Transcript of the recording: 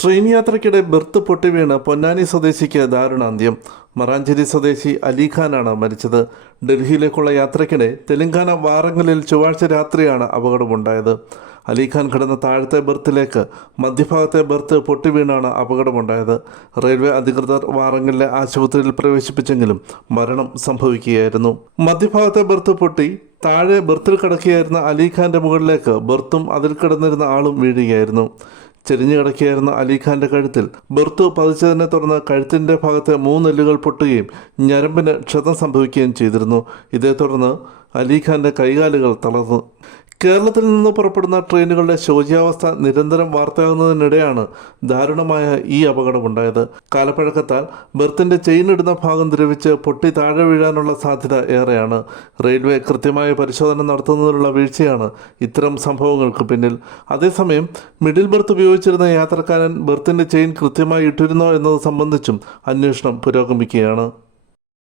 Train യാത്രയ്ക്കിടെ berth പൊട്ടി വീണ് പൊന്നാനി സ്വദേശിക്ക് ദാരുണാന്ത്യം. മറാഞ്ചേരി സ്വദേശി അലിഖാനാണ് മരിച്ചത്. ഡൽഹിയിലേക്കുള്ള യാത്രയ്ക്കിടെ തെലങ്കാന വാറങ്കലിൽ ചൊവ്വാഴ്ച രാത്രിയാണ് അപകടമുണ്ടായത്. അലിഖാൻ കിടന്ന താഴത്തെ ബെർത്തിലേക്ക് മധ്യഭാഗത്തെ ബെർത്ത് പൊട്ടി വീണാണ് അപകടമുണ്ടായത്. റെയിൽവേ അധികൃതർ വാറങ്കലിലെ ആശുപത്രിയിൽ പ്രവേശിപ്പിച്ചെങ്കിലും മരണം സംഭവിക്കുകയായിരുന്നു. മധ്യഭാഗത്തെ ബെർത്ത് പൊട്ടി താഴെ ബെർത്തിൽ കിടക്കുകയായിരുന്ന അലിഖാന്റെ മുകളിലേക്ക് ബെർത്തും അതിൽ കിടന്നിരുന്ന ആളും വീഴുകയായിരുന്നു. ചെരിഞ്ഞു കിടക്കുകയായിരുന്ന അലിഖാന്റെ കഴുത്തിൽ ബെർത്ത് പതിച്ചതിനെ തുടർന്ന് കഴുത്തിൻ്റെ ഭാഗത്തെ 3 എല്ലുകൾ പൊട്ടുകയും ഞരമ്പിന് ക്ഷതം സംഭവിക്കുകയും ചെയ്തിരുന്നു. ഇതേ തുടർന്ന് അലിഖാന്റെ കൈകാലുകൾ തളർന്നു. കേരളത്തിൽ നിന്ന് പുറപ്പെടുന്ന ട്രെയിനുകളുടെ ശോച്യാവസ്ഥ നിരന്തരം വാർത്തയാകുന്നതിനിടെയാണ് ദാരുണമായ ഈ അപകടമുണ്ടായത്. കാലപ്പഴക്കത്താൽ ബെർത്തിന്റെ ചെയിനിടുന്ന ഭാഗം ദ്രവിച്ച് പൊട്ടി താഴെ വീഴാനുള്ള സാധ്യത ഏറെയാണ്. റെയിൽവേ കൃത്യമായ പരിശോധന നടത്തുന്നതിനുള്ള വീഴ്ചയാണ് ഇത്തരം സംഭവങ്ങൾക്ക് പിന്നിൽ. അതേസമയം മിഡിൽ ബെർത്ത് ഉപയോഗിച്ചിരുന്ന യാത്രക്കാരൻ ബെർത്തിന്റെ ചെയിൻ കൃത്യമായി ഇട്ടിരുന്നോ എന്നത് സംബന്ധിച്ചും അന്വേഷണം പുരോഗമിക്കുകയാണ്.